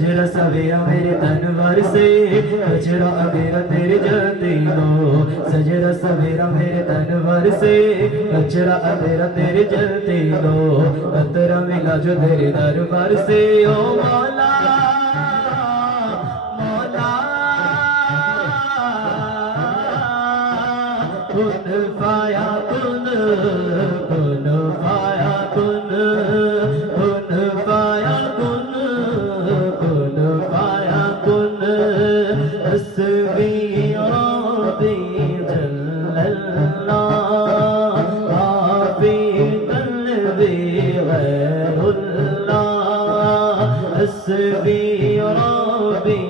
कजरा सवेरा मेरे तन वरसे कजरा अवेरा तेरे जाती नो सजरा सवेरा मेरे तन वरसे कचरा अवेरा तेरे जाती नो अतरा मिला जो तेरे दरबार से ओ माला Oh दे झलना देवार सिया